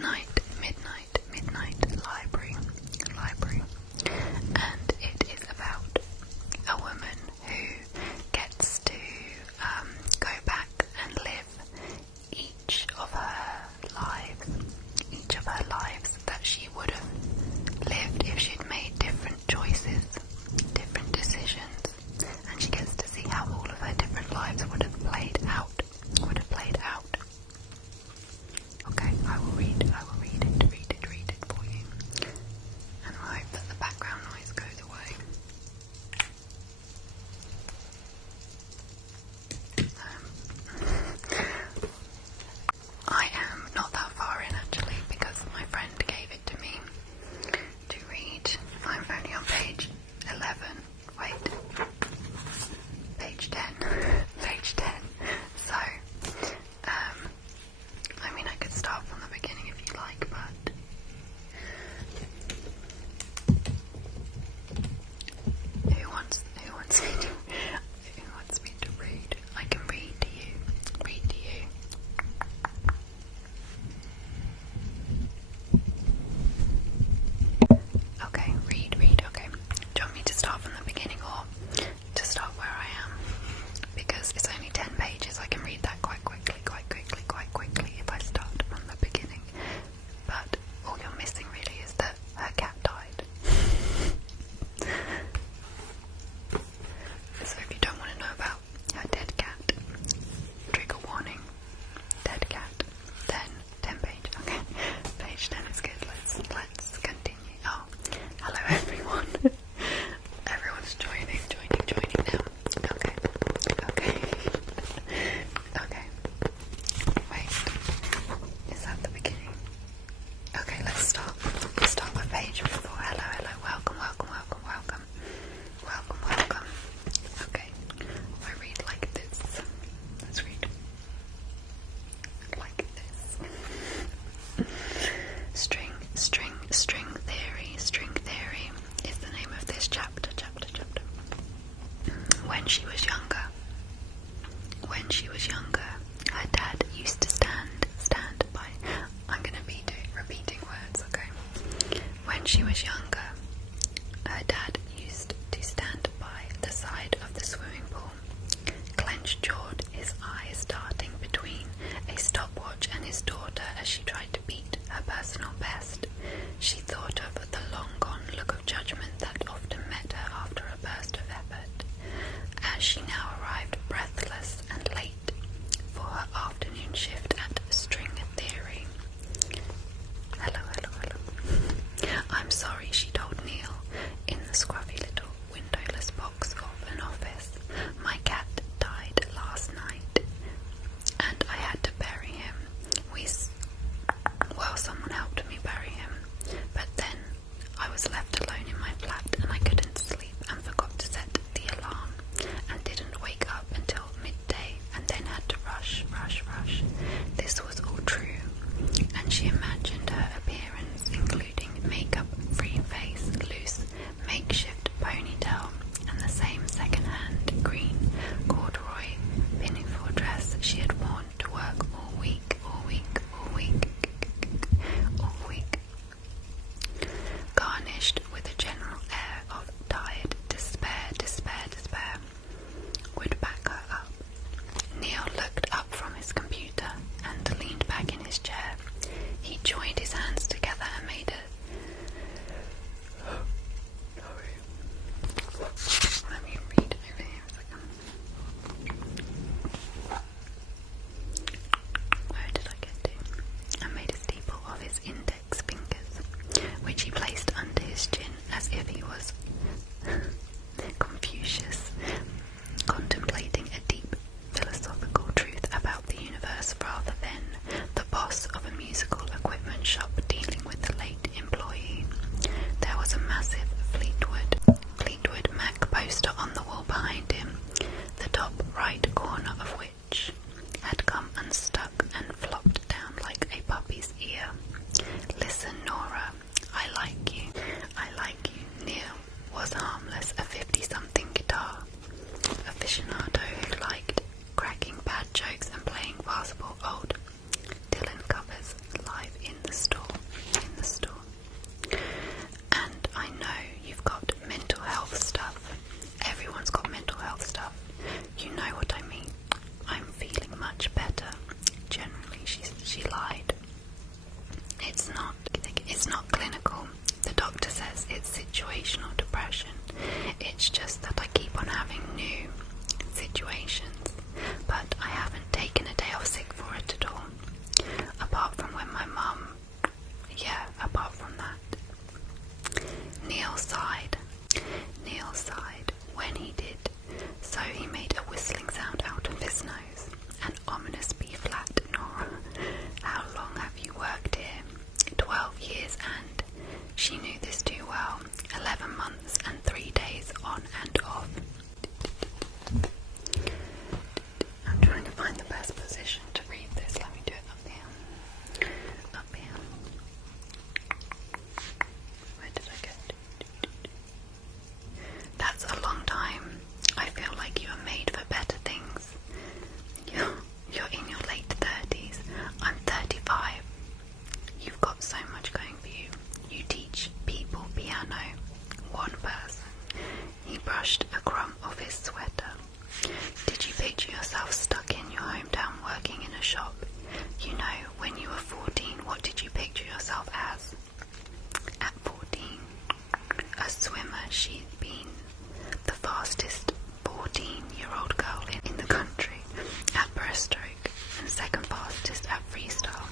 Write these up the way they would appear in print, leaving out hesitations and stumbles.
midnight library, and it is about a woman who gets to go back and live each of her lives that she would have lived if she'd made different choices, different decisions, and she gets to see how all of her different lives would have played out. Okay, I will read it for you, and I hope that the background noise goes away. I am not that far in actually, because my friend gave it to me to read. I'm only on page 11. Wait. Page 10. Page 10. So, I mean, I could start from the beginning if you like, but who wants me to read? I can read to you. Okay, read, okay. Do you want me to start from the beginning or to start where I am? Because it's only 10 pages, I can read that quite quickly if I start from the beginning. But all you're missing really is that her cat died. So if you don't want to know about her dead cat, trigger warning, dead cat, then 10 page, okay. Page 10 is good, let's continue. Oh, hello everyone. Everyone's joining now. Okay. Wait, is that the beginning? Okay, let's start with page 4. Hello, welcome. Okay, I read like this. Let's read like this. String theory is the name of this chapter. When she was younger, her dad used to stand by. I'm going to be repeating words, okay? When she was younger, her dad used to stand by the side of the swimming pool, clenched-jawed, his eyes darting between a stopwatch and his daughter as she tried to beat her personal best. She thought of the long-gone look of judgment that often met her after a burst of effort, as she now arrived breathless and late for her afternoon shift at String Theory. Hello. I'm sorry, she told Neil, in the scruffy little windowless box of an office. My cat died last night, and I had to bury him. Someone helped me bury him, but then I was left alone in my flat and I couldn't sleep and forgot to set the alarm and didn't wake up until midday and then had to rush. This was all true, and she imagined her appearance, including makeup-free face It's not clinical. The doctor says it's situational depression. It's just that I keep on having new situations, but I haven't taken a day off sick for it at all. Apart from when my mum, apart from that. Neil sighed when he did, so he made a whistling sound out of his nose. An ominous B-flat. Nora, how long have you worked here? 12 years, and she knew this too well. 11 months and 3 days on and off. I'm trying to find the best position to read this. Let me do it up here. Up here. Where did I get? That's a long time. I feel like you are made for better things. You're in your late 30s. I'm 35. You've got so much going for you. You teach people piano. One person. He brushed a crumb off his sweater. Did you picture yourself stuck in your hometown working in a shop? You know, when you were 14, what did you picture yourself as? At 14, a swimmer. She'd been the fastest 14-year-old girl in the country at breaststroke and second fastest at freestyle.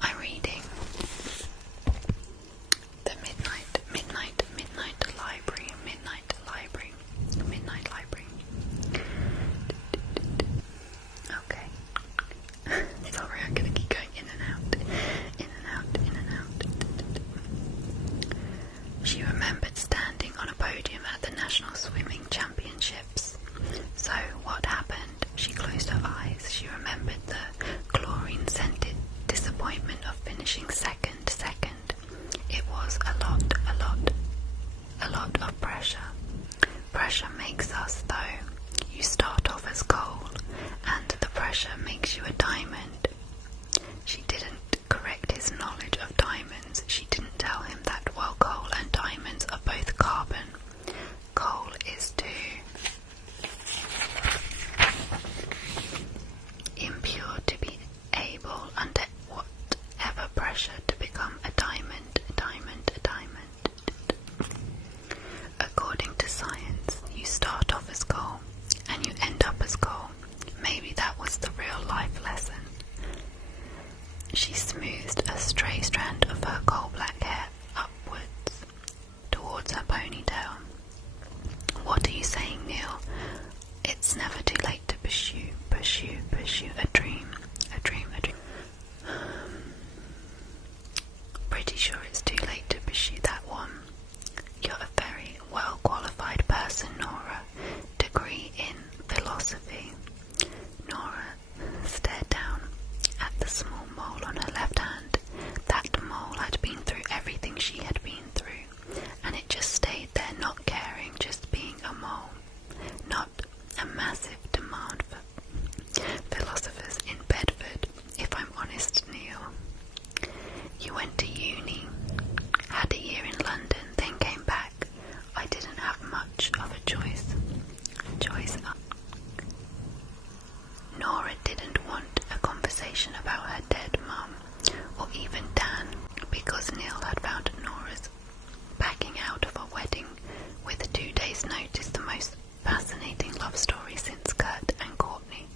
I'm reading the Midnight Library. Okay. Sorry, I'm gonna keep going in and out. She remembered standing on a podium at the National Swimming Championships. So what happened? She closed her eyes. She remembered the chlorine-scented disappointment of finishing second. It was a lot of pressure. Pressure makes us, though. You start off as coal, and the pressure makes you a diamond. She didn't correct his knowledge of diamonds. She didn't tell him that while coal and diamonds are both carbon, coal is too impure to be able, under whatever pressure, to become a diamond. According to science, you start off as coal and you end up as coal. Maybe that was the real life lesson. She smoothed a stray strand of her coal-black hair upwards towards her ponytail. What are you saying, Neil? It's never too late to pursue a dream. Pretty sure it's too late to pursue that one. You're a very well-qualified person, Nora. Degree in philosophy. Nora stared down at the small mole on her left hand. That mole had been through everything she had been through, and it just stayed there, not caring, just being a mole. Not a massive demand for philosophers in Bedford, if I'm honest, Neil. You went to uni, had a year in London, then came back. I didn't have much of a choice. Nora didn't want a conversation about her dead mum, or even Dan, because Neil had found Nora's backing out of a wedding with 2 days' notice the most fascinating love story since Kurt and Courtney.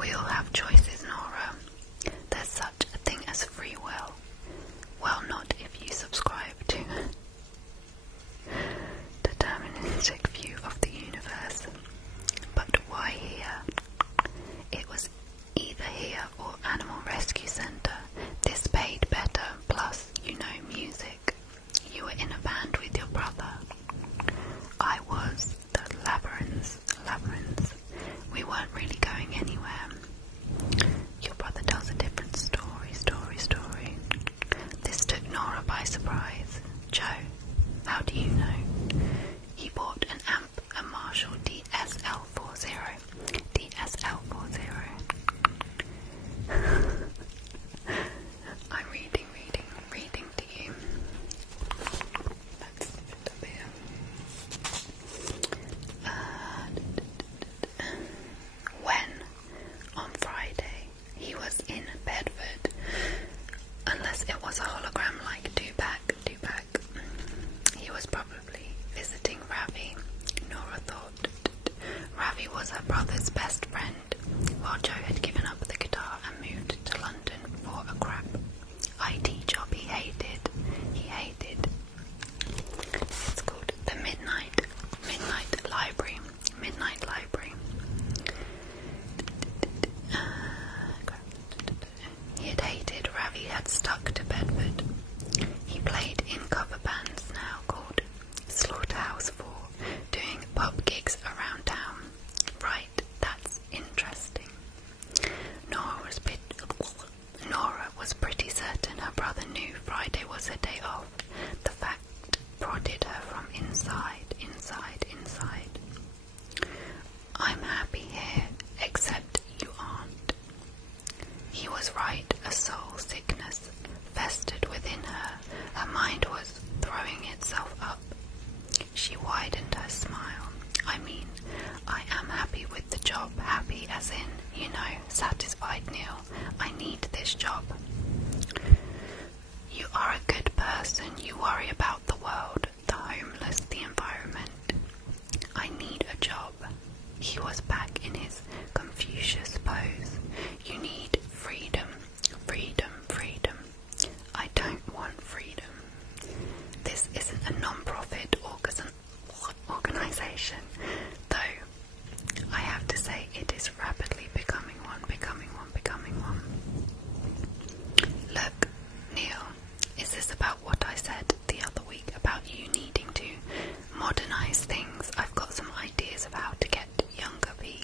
We all have choices, Nora. There's such a thing as free will. Well, not if you subscribe to deterministic view of the universe. But why here? It was either here or Animal Rescue Centre. This paid better, plus you know music. You were in a band with your brother. I was. The labyrinths. We weren't really going anywhere. was her brother's best friend, while Joe had given up the guitar and moved to London for a crap IT job he hated. It's called the Midnight Library. Midnight Library. He had hated Ravi had stuck to Bedford. He played in cover bands now called Slaughterhouse 4, doing pub gigs around town. Right, that's interesting. Nora was pretty certain her brother knew Friday was her day off. The fact prodded her from inside. I'm happy here, except you aren't. He was right, a soul sickness festered within her. Her mind was throwing itself up. She widened her smile. I mean, I am happy with the job, happy as in, you know, satisfied, Neil. I need this job. You are a good person. You worry about the world, the homeless, the environment. I need a job. He was back in his Confucius pose. You need freedom. I don't want freedom. This isn't a non-profit organisation, though I have to say it is rapidly becoming one. Look, Neil, is this about what I said the other week about you needing to modernise things? I've got some ideas of how to get younger people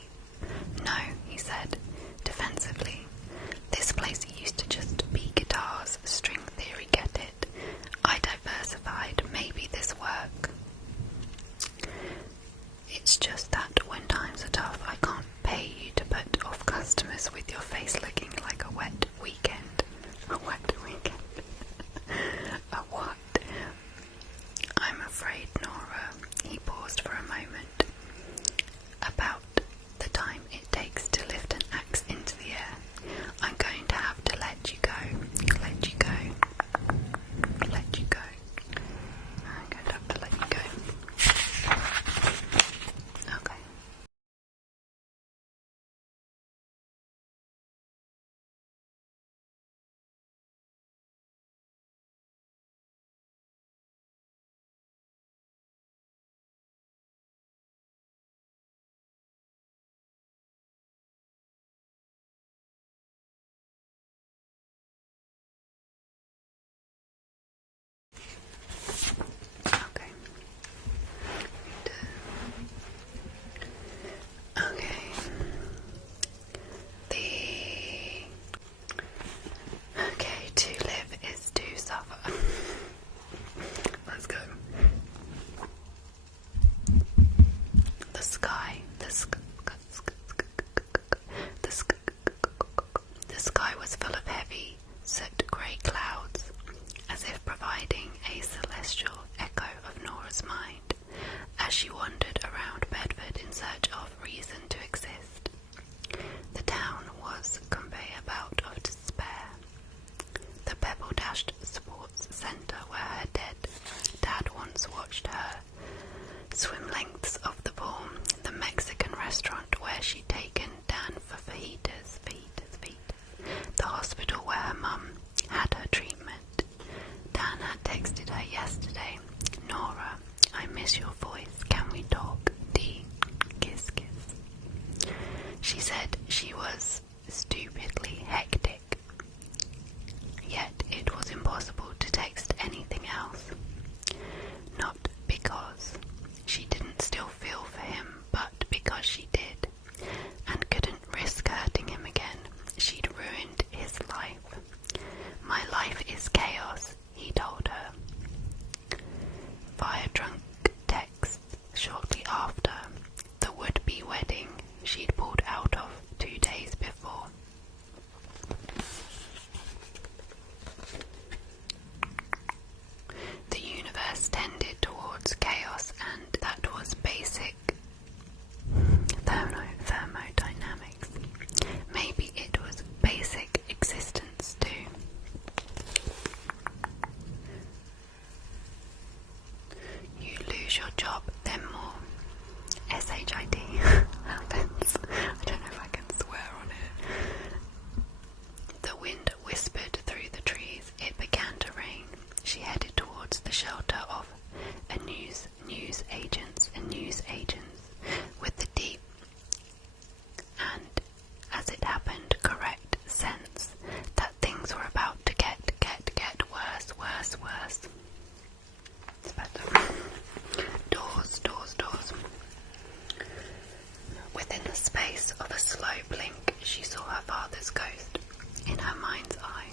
slow blink, she saw her father's ghost in her mind's eye,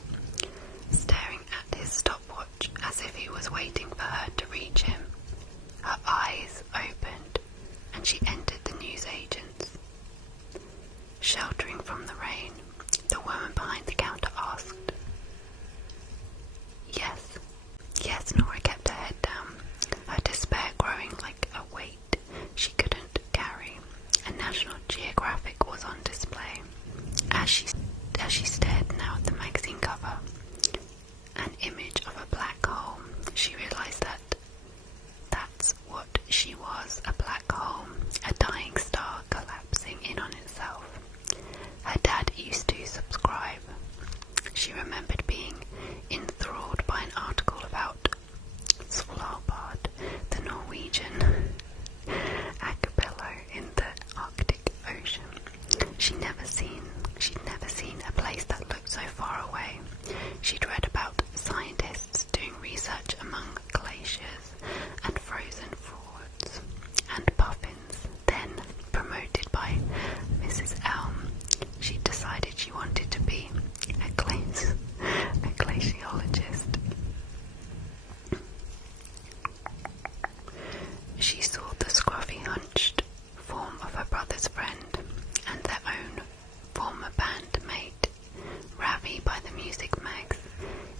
staring at his stopwatch as if he was waiting for her to reach him. Her eyes opened, and she entered the newsagent's. Sheltering from the rain, the woman behind the counter asked. Yes. Yes, Nora kept her head down, her despair growing like a weight she couldn't carry. A National Geographic was on display. As she stared now at the magazine cover, an image of a black hole, she realized that that's what she was, a black hole, a dying star collapsing in on itself. Her dad used to subscribe. She remembered being enthralled by an article about Svalbard, the Norwegian archipelago in the Arctic Ocean. She'd never seen a place that looked so far away. She'd read about scientists doing research among glaciers and frozen fjords and puffins. Then, promoted by Mrs. Elm, she decided she wanted to be a glaciologist. She saw the scruffy, hunched form of her brother's friend and their own former bandmate, Ravi, by the music mags.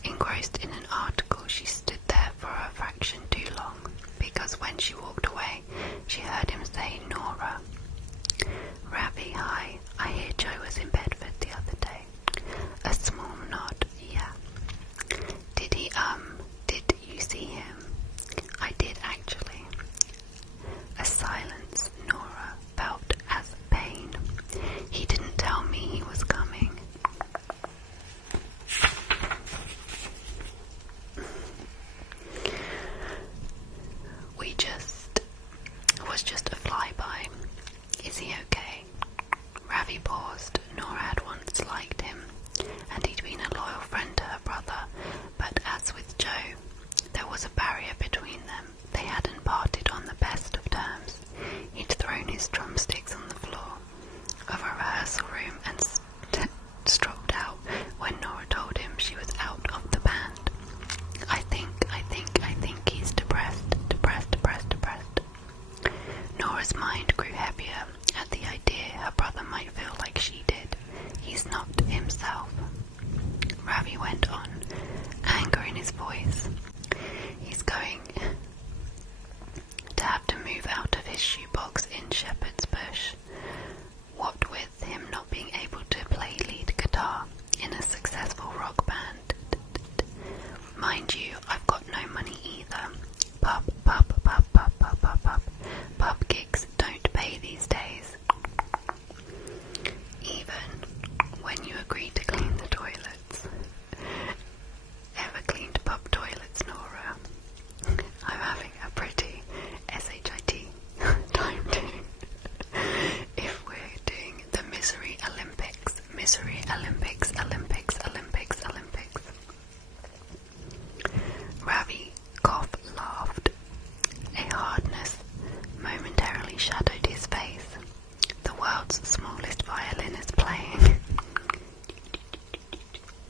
Engrossed in an article, she stood there for a fraction too long, because when she walked away, she heard him say, Nora. Ravi, hi, I hear Joe was in Bedford the other day. A small nod, yeah. Did you see him? I did, actually. A silence Nora felt as pain. He didn't tell me he was coming. Was just a flyby. Is he okay? Ravi paused. Nora had once liked him, and he'd been a loyal friend to her brother, but as with Joe, there was a barrier between them. They hadn't parted on the best of terms. He'd thrown his drumsticks on the floor of a rehearsal room and strolled out when Nora told him she was out of the band. I think he's depressed. Nora's mind grew heavier at the idea her brother might feel like she did. He's not himself. Ravi went on, anger in his voice. He's going to have to move out of his shoebox in Shepherd's Bush. What with him not being able to play lead guitar in a successful rock band. Mind you, I've got no money either. Pub gigs don't pay these days. Even when you agree to clean the toilets. Ever cleaned pub toilets, Nora? I'm having a pretty SHIT time too. If we're doing the Misery Olympics. Ravi laughed. A hardness momentarily shadowed his face. The world's smallest violin is playing.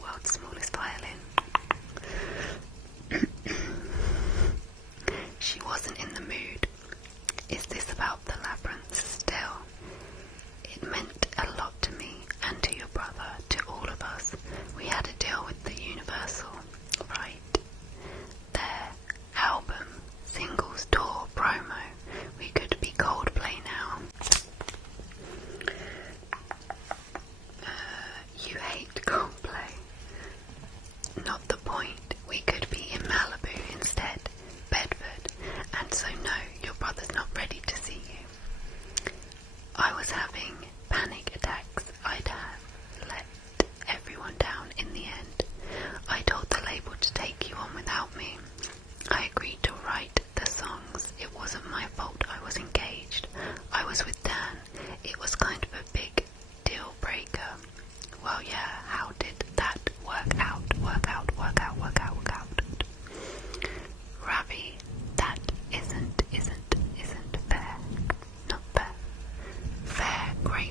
World's smallest violin. She wasn't in the mood. Is this about the labyrinth still? It meant a lot to me and to your brother, to all of us. We had a deal with the Universal, right? Their album, singles, tour, promo. We could be Coldplay now. You hate Coldplay. Not the point. We could be in Malibu instead, Bedford. And so no, your brother's not ready to see you. I was having panic attacks. I'd have let everyone down in the end. I told the label to take you on without me. I agreed to write the songs. It wasn't my fault I was engaged. I was with Dan. It was kind of a big deal breaker. Well, yeah, how did that work out? Ravi, that isn't fair. Not fair. Fair, great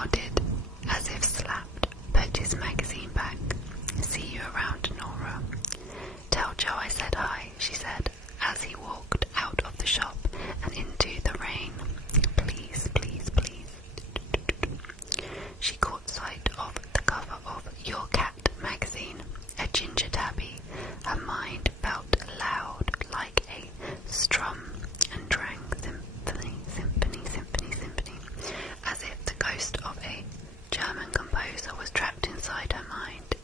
nodded, as if slapped, put his magazine back. See you around, Nora. Tell Joe I said hi, she said, as he walked out of the shop and into the rain. Please, please, please. She caught sight of the cover of Your Cat magazine, a ginger tabby. Her mind felt loud like a strum and drank symphony, symphony, symphony, symphony, as if the ghost of a German composer was trapped inside her mind,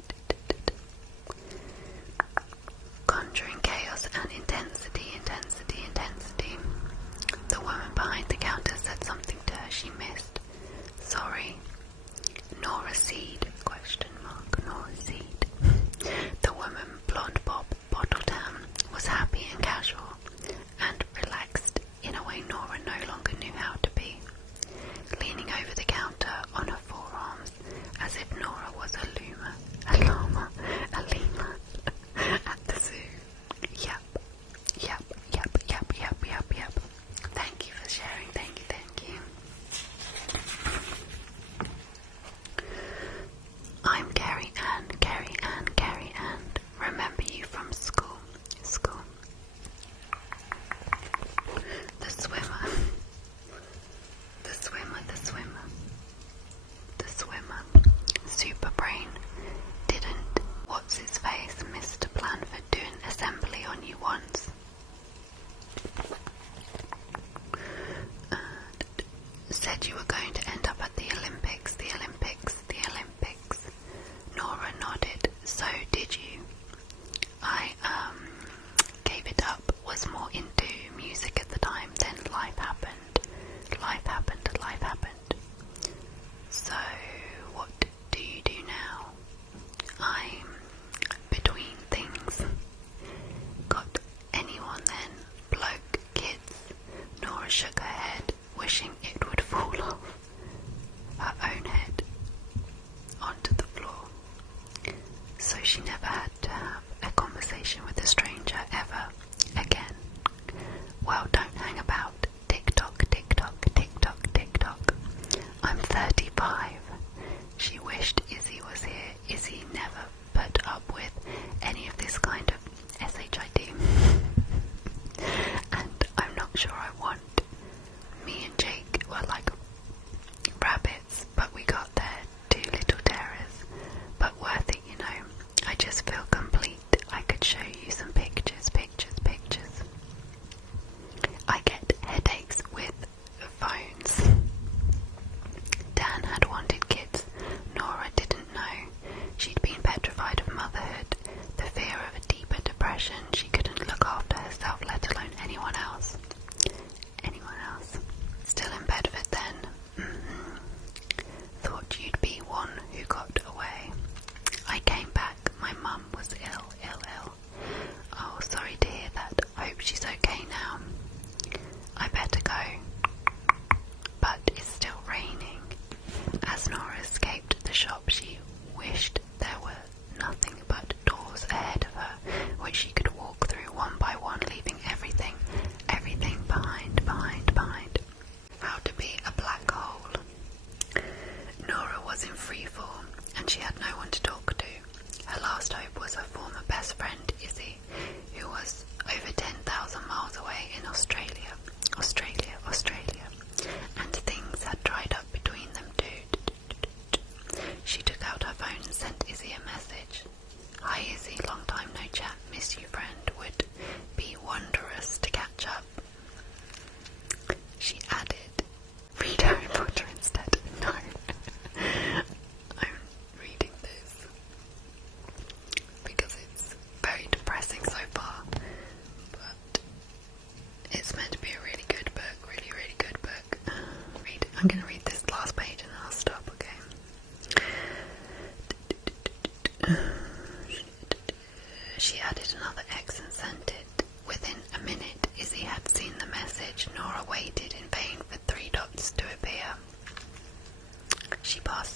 conjuring chaos and intensity, intensity, intensity. The woman behind the counter said something to her she missed. Sorry. Nora Seed, question mark, Nora Seed. The woman, blonde bob, bottle tam, was happy and casual, and relaxed in a way Nora no longer knew how to be, leaning over the counter on her forearms as if Nora was a llama at the zoo. Yep. Thank you for sharing, thank you. I'm Carrie Ann. Remember you from school. The swimmer. Super brain. Didn't what's his face, Mr. Blanford, do an assembly on you once? Said you were going to end up at the Olympics. Nora nodded. So did you? I gave it up. Was more into music at the time. Then life happened. So what do you do now? I'm between things. Got anyone then? Bloke, kids? Nora shook her head, wishing it would fall off her own head onto the floor. So she never had to have a conversation with a stranger ever again. Well, don't hang about. Tick-tock. I'm 35. She wished Izzy was here. Izzy never put up with any of this kind of SHIT. And I'm not sure I want. Me and Jake were like rabbits, but we got there, 2 little terrors. But worth it, you know. I just feel complete. I could show you some pictures. I get headaches with phones. Dan had wanted kids. Nora didn't know. She'd been petrified of motherhood, the fear of a deeper depression. She couldn't look after herself, let alone anyone else. Still in Bedford then? Thought you'd be one who got away. I came back. My mum was ill. Oh, sorry to hear that. Hope she's okay now. I better go. But it's still raining. As Nora escaped the shop, she wished there were nothing but doors ahead of her, which she could walk through one by one, leaving everything behind. How to be a black hole. Nora was in free fall, and she had no one to talk to. Her last hope was her former best friend, Izzy, who was over 10,000 miles away in Australia. And things had dried up between them too. She took out her phone and sent Izzy a message. Hi Izzy, long time no chat, miss you friend, would be wondrous to catch up. She added, read Harry Potter instead. No. I'm reading this because it's very depressing so far, but it's meant to be a really good book, really good book. I'm going to read this last page and then I'll stop, okay? She added another X and sent it. Within a minute, Izzy had seen the message. Nora waited in vain for 3 dots to appear. She passed